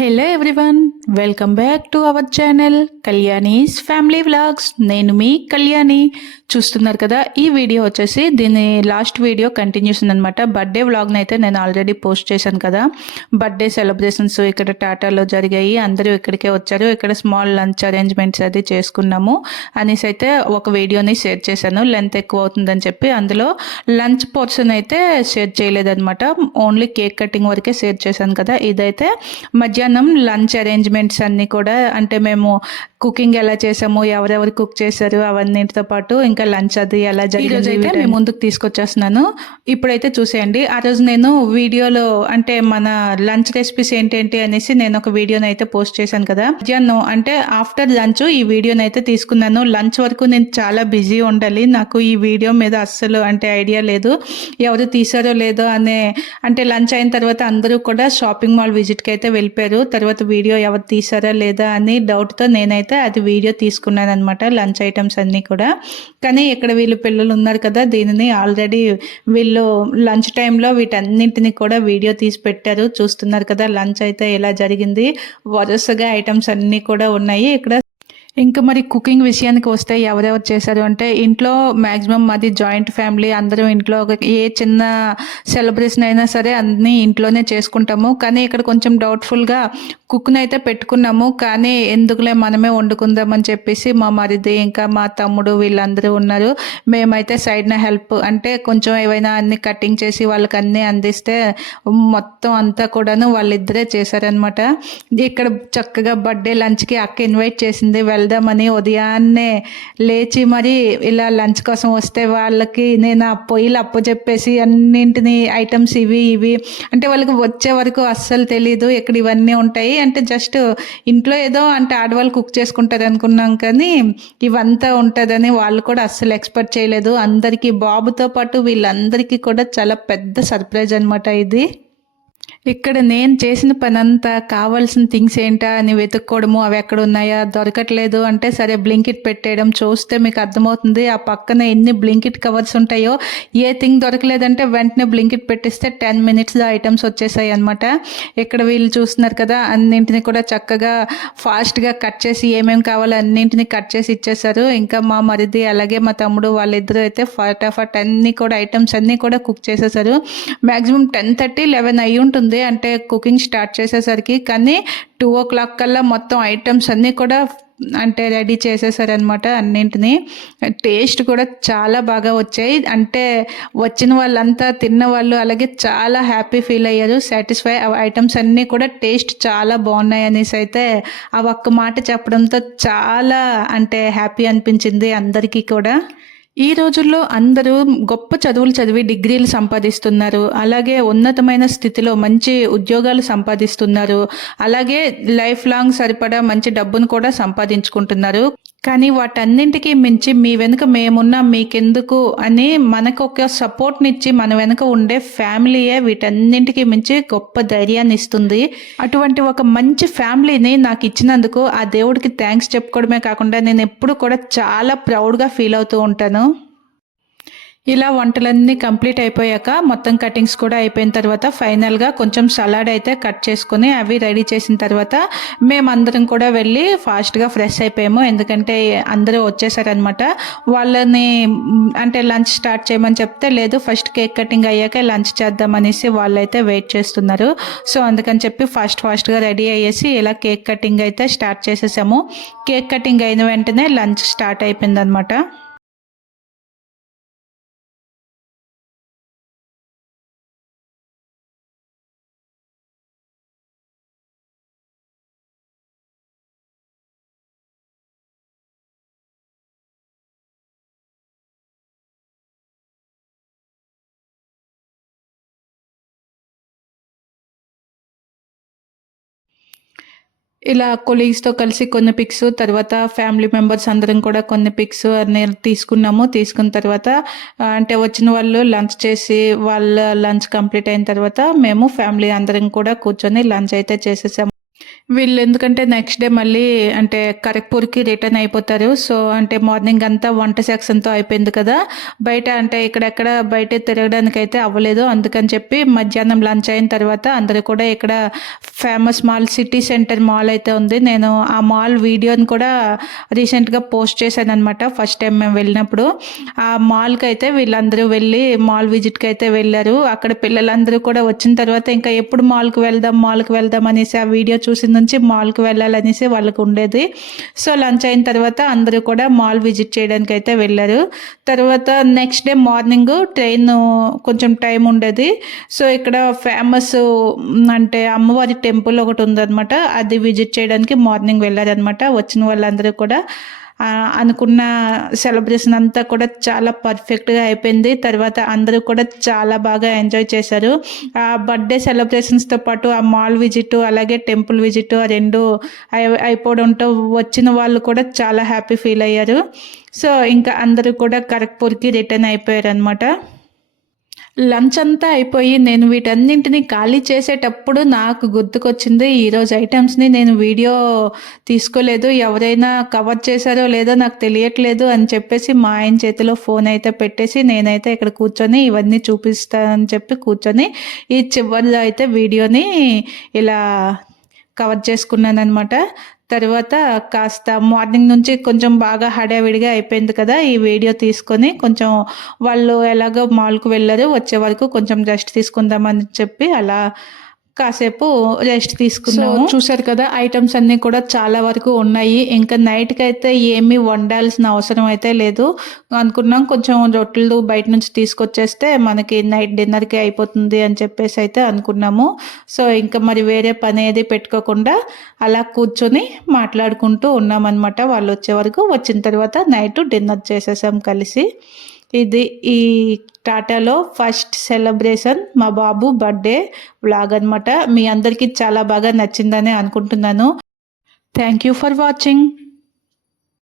Hello everyone, welcome back to our channel Kalyani's family vlogs. నేను మీ కళ్యాణి. చూస్తున్నారు కదా, ఈ వీడియో వచ్చేసి దీని లాస్ట్ వీడియో కంటిన్యూషన్ అనమాట. బర్త్డే వ్లాగ్ని అయితే నేను ఆల్రెడీ పోస్ట్ చేశాను కదా. బర్త్డే సెలబ్రేషన్స్ ఇక్కడ టాటాలో జరిగాయి, అందరూ ఇక్కడికే వచ్చారు. ఇక్కడ స్మాల్ లంచ్ అరేంజ్మెంట్స్ అది చేసుకున్నాము అనేసి అయితే ఒక వీడియోని షేర్ చేశాను. లెంత్ ఎక్కువ అవుతుందని చెప్పి అందులో లంచ్ పోర్షన్ అయితే షేర్ చేయలేదన్నమాట. ఓన్లీ కేక్ కటింగ్ వరకే షేర్ చేశాను కదా. ఇదైతే మధ్యాహ్నం లంచ్ అరేంజ్మెంట్స్ అన్నీ కూడా, అంటే మేము కుకింగ్ ఎలా చేసాము, ఎవరెవరు కుక్ చేశారు అవన్నిటితో పాటు ఇంకా లంచ్ అది ఎలా జరిగింది అయితే మేము ముందుకు తీసుకొచ్చేస్తున్నాను. ఇప్పుడైతే చూసేయండి. ఆ రోజు నేను వీడియోలో అంటే మన లంచ్ రెసిపీస్ ఏంటేంటి అనేసి నేను ఒక వీడియోని అయితే పోస్ట్ చేశాను కదా. మధ్యాహ్నం అంటే ఆఫ్టర్ లంచ్ ఈ వీడియోని అయితే తీసుకున్నాను. లంచ్ వరకు నేను చాలా బిజీ ఉండాలి, నాకు ఈ వీడియో మీద అస్సలు అంటే ఐడియా లేదు ఎవరు తీసారో లేదో అనే. అంటే లంచ్ అయిన తర్వాత అందరూ కూడా షాపింగ్ మాల్ విజిట్కి అయితే వెళ్ళిపోయారు. తర్వాత వీడియో ఎవరు తీసారా లేదా అని డౌట్తో నేనైతే అది వీడియో తీసుకున్నాను అనమాట, లంచ్ ఐటమ్స్ అన్నీ కూడా. కానీ ఇక్కడ వీళ్ళు పిల్లలు ఉన్నారు కదా, దీనిని ఆల్రెడీ వీళ్ళు లంచ్ టైంలో వీటన్నింటినీ కూడా వీడియో తీసి పెట్టారు. చూస్తున్నారు కదా లంచ్ అయితే ఎలా జరిగింది. వరుసగా ఐటమ్స్ అన్నీ కూడా ఉన్నాయి ఇక్కడ. ఇంకా మరి కుకింగ్ విషయానికి వస్తే ఎవరెవరు చేశారు అంటే, ఇంట్లో మ్యాక్సిమం మాది జాయింట్ ఫ్యామిలీ, అందరూ ఇంట్లో ఏ చిన్న సెలబ్రేషన్ అయినా సరే అన్నీ ఇంట్లోనే చేసుకుంటాము. కానీ ఇక్కడ కొంచెం డౌట్ఫుల్గా కుక్ని అయితే పెట్టుకున్నాము, కానీ ఎందుకులే మనమే వండుకుందామని చెప్పేసి మా మరిది ఇంకా మా తమ్ముడు వీళ్ళందరూ ఉన్నారు. మేమైతే సైడ్న హెల్ప్ అంటే కొంచెం ఏవైనా అన్ని కటింగ్ చేసి వాళ్ళకి అన్నీ అందిస్తే మొత్తం అంతా కూడాను వాళ్ళిద్దరే చేశారనమాట. ఇక్కడ చక్కగా బర్త్డే లంచ్కి అక్క ఇన్వైట్ చేసింది, వెళ్దామని ఉదయాన్నే లేచి మరి ఇలా లంచ్ కోసం వస్తే వాళ్ళకి నేను ఆ పొయ్యిలు అప్పు చెప్పేసి అన్నింటిని ఐటమ్స్ ఇవి అంటే వాళ్ళకి వచ్చే వరకు అస్సలు తెలీదు ఇక్కడ ఇవన్నీ ఉంటాయి. అంటే జస్ట్ ఇంట్లో ఏదో అంటే ఆడవాళ్ళు కుక్ చేసుకుంటారు అనుకున్నాం, కానీ ఇవంతా ఉంటుందని వాళ్ళు కూడా అస్సలు ఎక్స్పెక్ట్ చేయలేదు. అందరికీ బాబుతో పాటు వీళ్ళందరికీ కూడా చాలా పెద్ద సర్ప్రైజ్ అనమాట ఇది. ఇక్కడ నేను చేసిన పని అంతా కావాల్సిన థింగ్స్ ఏంటా అని వెతుక్కోవడము, అవి ఎక్కడ ఉన్నాయా దొరకట్లేదు అంటే సరే బ్లింకిట్ పెట్టేయడం. చూస్తే మీకు అర్థమవుతుంది ఆ పక్కన ఎన్ని బ్లింకిట్ కవర్స్ ఉంటాయో. ఏ థింగ్ దొరకలేదంటే వెంటనే బ్లింకిట్ పెట్టిస్తే 10 minutesలో ఐటమ్స్ వచ్చేసాయి అనమాట. ఇక్కడ వీళ్ళు చూస్తున్నారు కదా, అన్నింటినీ కూడా చక్కగా ఫాస్ట్గా కట్ చేసి ఏమేమి కావాలో అన్నింటినీ కట్ చేసి ఇచ్చేసారు. ఇంకా మా మరిది అలాగే మా తమ్ముడు వాళ్ళిద్దరూ అయితే ఫటాఫట్ అన్నీ కూడా ఐటమ్స్ అన్నీ కూడా కుక్ చేసేసారు. మ్యాక్సిమం 10:30, 11 అయ్యి ఉంటుంది అంటే కుకింగ్ స్టార్ట్ చేసేసరికి. కానీ 2 o'clock కల్లా మొత్తం ఐటమ్స్ అన్నీ కూడా అంటే రెడీ చేసేసారనమాట అన్నింటినీ. టేస్ట్ కూడా చాలా బాగా వచ్చాయి. అంటే వచ్చిన వాళ్ళంతా తిన్న వాళ్ళు అలాగే చాలా హ్యాపీ ఫీల్ అయ్యారు, సాటిస్ఫై. ఐటమ్స్ అన్నీ కూడా టేస్ట్ చాలా బాగున్నాయి అనేసి అయితే ఆ ఒక్క మాట చెప్పడంతో చాలా అంటే హ్యాపీ అనిపించింది అందరికీ కూడా. ఈ రోజుల్లో అందరూ గొప్ప చదువులు చదివి డిగ్రీలు సంపాదిస్తున్నారు, అలాగే ఉన్నతమైన స్థితిలో మంచి ఉద్యోగాలు సంపాదిస్తున్నారు, అలాగే లైఫ్ లాంగ్ సరిపడా మంచి డబ్బును కూడా సంపాదించుకుంటున్నారు. కానీ వాటన్నింటికి మించి మీ వెనుక మేమున్నా మీకెందుకు అని మనకు ఒక సపోర్ట్నిచ్చి మన వెనుక ఉండే ఫ్యామిలీయే వీటన్నింటికి మించి గొప్ప ధైర్యాన్ని ఇస్తుంది. అటువంటి ఒక మంచి ఫ్యామిలీని నాకు ఇచ్చినందుకు ఆ దేవుడికి థ్యాంక్స్ చెప్పుకోవడమే కాకుండా నేను ఎప్పుడు కూడా చాలా ప్రౌడ్గా ఫీల్ అవుతూ ఉంటాను. ఇలా వంటలన్నీ కంప్లీట్ అయిపోయాక మొత్తం కటింగ్స్ కూడా అయిపోయిన తర్వాత ఫైనల్గా కొంచెం సలాడ్ అయితే కట్ చేసుకుని అవి రెడీ చేసిన తర్వాత మేమందరం కూడా వెళ్ళి ఫాస్ట్గా ఫ్రెష్ అయిపోయాము. ఎందుకంటే అందరూ వచ్చేసారనమాట. వాళ్ళని అంటే లంచ్ స్టార్ట్ చేయమని చెప్తే లేదు ఫస్ట్ కేక్ కటింగ్ అయ్యాక లంచ్ చేద్దామనేసి వాళ్ళైతే వెయిట్ చేస్తున్నారు. సో అందుకని చెప్పి ఫాస్ట్గా రెడీ అయ్యేసి ఇలా కేక్ కటింగ్ అయితే స్టార్ట్ చేసేసాము. కేక్ కటింగ్ అయిన వెంటనే లంచ్ స్టార్ట్ అయిపోయిందనమాట. ఇలా కొలీగ్స్తో కలిసి కొన్ని పిక్స్, తర్వాత ఫ్యామిలీ మెంబర్స్ అందరం కూడా కొన్ని పిక్స్ నేను తీసుకున్నాము. తీసుకున్న తర్వాత అంటే వచ్చిన వాళ్ళు లంచ్ చేసి వాళ్ళ లంచ్ కంప్లీట్ అయిన తర్వాత మేము ఫ్యామిలీ అందరం కూడా కూర్చొని లంచ్ అయితే చేసేసాము. వీళ్ళు ఎందుకంటే నెక్స్ట్ డే మళ్ళీ అంటే ఖరగ్పూర్కి రిటర్న్ అయిపోతారు. సో అంటే మార్నింగ్ అంతా వంట సెక్షన్తో అయిపోయింది కదా, బయట అంటే ఇక్కడెక్కడ బయట తిరగడానికి అయితే అవ్వలేదు. అందుకని చెప్పి మధ్యాహ్నం లంచ్ అయిన తర్వాత అందరూ కూడా ఇక్కడ famous mall city centre mall అయితే ఉంది. నేను ఆ మాల్ వీడియోని కూడా రీసెంట్గా పోస్ట్ చేశాను అనమాట. ఫస్ట్ టైం మేము వెళ్ళినప్పుడు ఆ మాల్కి అయితే వీళ్ళందరూ వెళ్ళి మాల్ విజిట్కి అయితే వెళ్ళారు. అక్కడ పిల్లలందరూ కూడా వచ్చిన తర్వాత ఇంకా ఎప్పుడు మాల్కి వెళ్దాం అనేసి ఆ వీడియో చూసిన నుంచి మాల్కి వెళ్ళాలనేసి వాళ్ళకు ఉండేది. సో లంచ్ అయిన తర్వాత అందరూ కూడా మాల్ విజిట్ చేయడానికి అయితే వెళ్ళారు. తర్వాత నెక్స్ట్ డే మార్నింగ్ ట్రైన్ కొంచెం టైం ఉండేది. సో ఇక్కడ ఫేమస్ అంటే అమ్మవారి టెంపుల్ ఒకటి ఉందన్నమాట, అది విజిట్ చేయడానికి మార్నింగ్ వెళ్ళారనమాట. వచ్చిన వాళ్ళందరూ కూడా అనుకున్న సెలబ్రేషన్ అంతా కూడా చాలా పర్ఫెక్ట్గా అయిపోయింది. తర్వాత అందరూ కూడా చాలా బాగా ఎంజాయ్ చేశారు. ఆ బర్త్డే సెలబ్రేషన్స్తో పాటు ఆ మాల్ విజిట్ అలాగే టెంపుల్ విజిట్ ఆ రెండు అయిపోవడంతో వచ్చిన వాళ్ళు కూడా చాలా హ్యాపీ ఫీల్ అయ్యారు. సో ఇంకా అందరూ కూడా ఖరగ్పూర్కి రిటర్న్ అయిపోయారు అనమాట. లంచ్ అంతా అయిపోయి నేను వీటన్నింటినీ ఖాళీ చేసేటప్పుడు నాకు గుర్తుకొచ్చింది, ఈరోజు ఐటమ్స్ని నేను వీడియో తీసుకోలేదు, ఎవరైనా కవర్ చేశారో లేదో నాకు తెలియట్లేదు అని చెప్పేసి మా ఆయన చేతిలో ఫోన్ అయితే పెట్టేసి నేనైతే ఇక్కడ కూర్చొని ఇవన్నీ చూపిస్తానని చెప్పి కూర్చొని ఈ చివరిలో అయితే వీడియోని ఇలా కవర్ చేసుకున్నాను అనమాట. తర్వాత కాస్త మార్నింగ్ నుంచి కొంచెం బాగా హడావిడిగా అయిపోయింది కదా, ఈ వీడియో తీసుకొని కొంచెం వాళ్ళు ఎలాగో మాల్కు వెళ్ళారు, వచ్చే వరకు కొంచెం రెస్ట్ తీసుకుందామని చెప్పి అలా కాసేపు రెస్ట్ తీసుకున్నాము. చూసారు కదా ఐటమ్స్ అన్నీ కూడా చాలా వరకు ఉన్నాయి. ఇంకా నైట్కి అయితే ఏమీ వండాల్సిన అవసరం అయితే లేదు అనుకున్నాం. కొంచెం రొట్టెలు బయట నుంచి తీసుకొచ్చేస్తే మనకి నైట్ డిన్నర్కి అయిపోతుంది అని చెప్పేసి అయితే అనుకున్నాము. సో ఇంకా మరి వేరే పని ఏది పెట్టుకోకుండా అలా కూర్చొని మాట్లాడుకుంటూ ఉన్నామన్నమాట. వాళ్ళు వచ్చే వరకు, వచ్చిన తర్వాత నైట్ డిన్నర్ చేసేసాం కలిసి. ఇది ఈ టాటాలో ఫస్ట్ సెలబ్రేషన్ మా బాబు బర్త్డే వ్లాగ్ అనమాట. మీ అందరికీ చాలా బాగా నచ్చిందని అనుకుంటున్నాను. Thank you for watching.